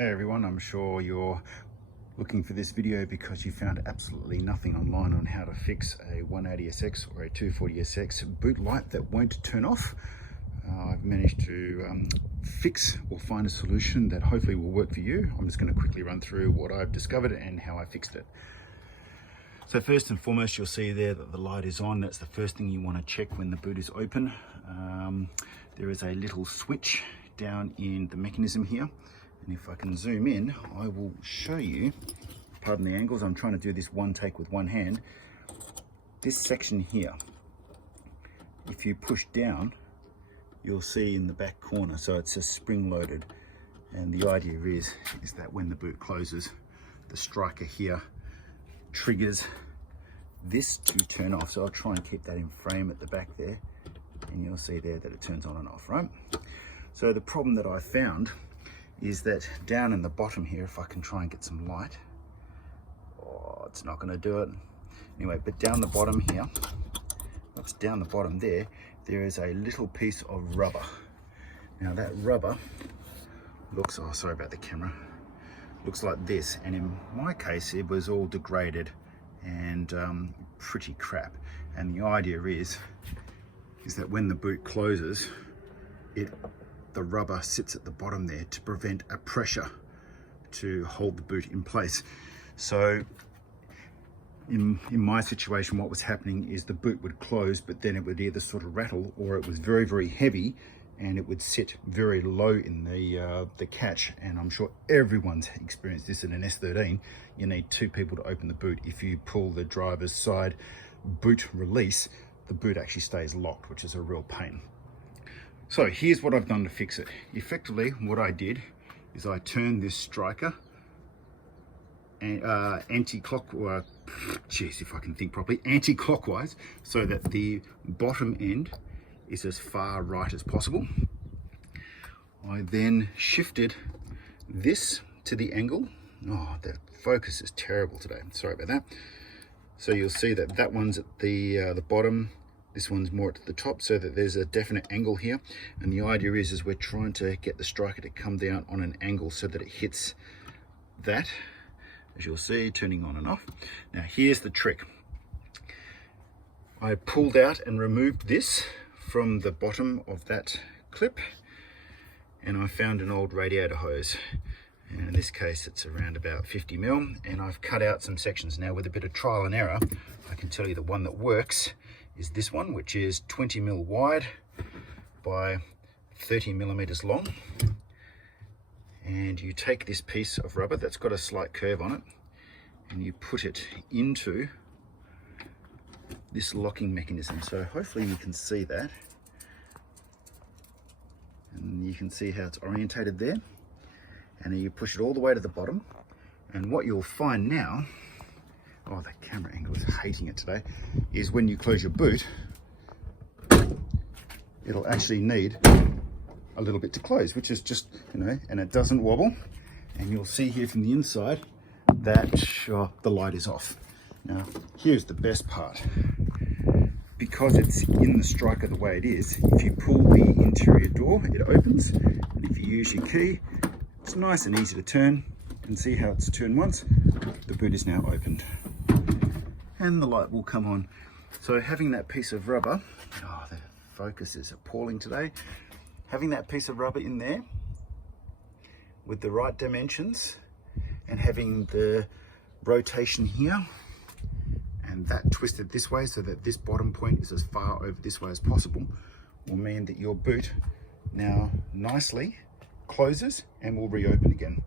Hey everyone, I'm sure you're looking for this video because you found absolutely nothing online on how to fix a 180SX or a 240SX boot light that won't turn off. I've managed to fix or find a solution that hopefully will work for you. I'm just going to quickly run through what I've discovered and how I fixed it. So first and foremost, you'll see there that the light is on. That's the first thing you want to check when the boot is open. There is a little switch down in the mechanism here. And if I can zoom in, I will show you, pardon the angles, I'm trying to do this one take with one hand. This section here, if you push down, you'll see in the back corner, so it's a spring loaded. And the idea is that when the boot closes, the striker here triggers this to turn off. So I'll try and keep that in frame at the back there, and you'll see there that it turns on and off, right? So the problem that I found is that down in the bottom here, if I can try and get some light, oh, it's not going to do it. Anyway, but down the bottom here, that's down the bottom there, there is a little piece of rubber. Now that rubber looks, oh sorry about the camera, looks like this, and in my case it was all degraded and pretty crap. And the idea is that when the boot closes, the rubber sits at the bottom there to prevent a pressure to hold the boot in place. So in my situation, what was happening is the boot would close, but then it would either sort of rattle, or it was very, very heavy and it would sit very low in the catch. And I'm sure everyone's experienced this in an S13. You need two people to open the boot. If you pull the driver's side boot release, the boot actually stays locked, which is a real pain. So here's what I've done to fix it. Effectively, what I did is I turned this striker anti-clockwise, if I can think properly, anti-clockwise, so that the bottom end is as far right as possible. I then shifted this to the angle. Oh, the focus is terrible today. Sorry about that. So you'll see that that one's at the bottom. This one's more at the top, so that there's a definite angle here. And the idea is we're trying to get the striker to come down on an angle so that it hits that, as you'll see, turning on and off. Now here's the trick. I pulled out and removed this from the bottom of that clip, and I found an old radiator hose. And in this case, it's around about 50 mil, and I've cut out some sections. Now with a bit of trial and error, I can tell you the one that works is this one, which is 20 mil wide by 30 millimeters long. And you take this piece of rubber that's got a slight curve on it, and you put it into this locking mechanism. So hopefully you can see that, and you can see how it's orientated there. And then you push it all the way to the bottom, and what you'll find now, oh, the camera angle is hating it today, is when you close your boot, it'll actually need a little bit to close, which is just, you know, and it doesn't wobble. And you'll see here from the inside that the light is off. Now, here's the best part. Because it's in the striker the way it is, if you pull the interior door, it opens. And if you use your key, it's nice and easy to turn. And see how it's turned once. The boot is now opened, and the light will come on. So having that piece of rubber, oh, the focus is appalling today. Having that piece of rubber in there with the right dimensions, and having the rotation here, and that twisted this way so that this bottom point is as far over this way as possible, will mean that your boot now nicely closes and will reopen again.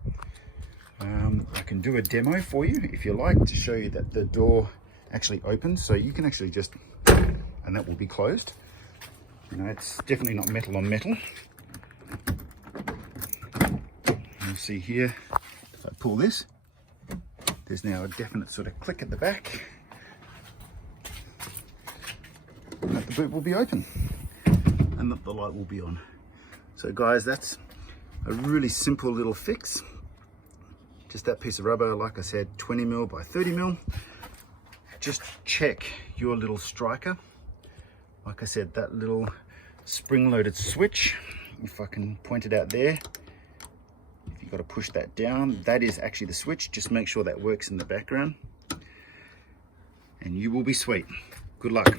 I can do a demo for you if you like, to show you that the door actually opens. So you can actually just, and that will be closed. You know, it's definitely not metal on metal. You'll see here, if I pull this, there's now a definite sort of click at the back, and that the boot will be open, and that the light will be on. So guys, that's a really simple little fix. Just that piece of rubber, like I said, 20 mil by 30 mil. Just check your little striker. Like I said, that little spring-loaded switch, if I can point it out there, if you got to push that down. That is actually the switch. Just make sure that works in the background and you will be sweet. Good luck.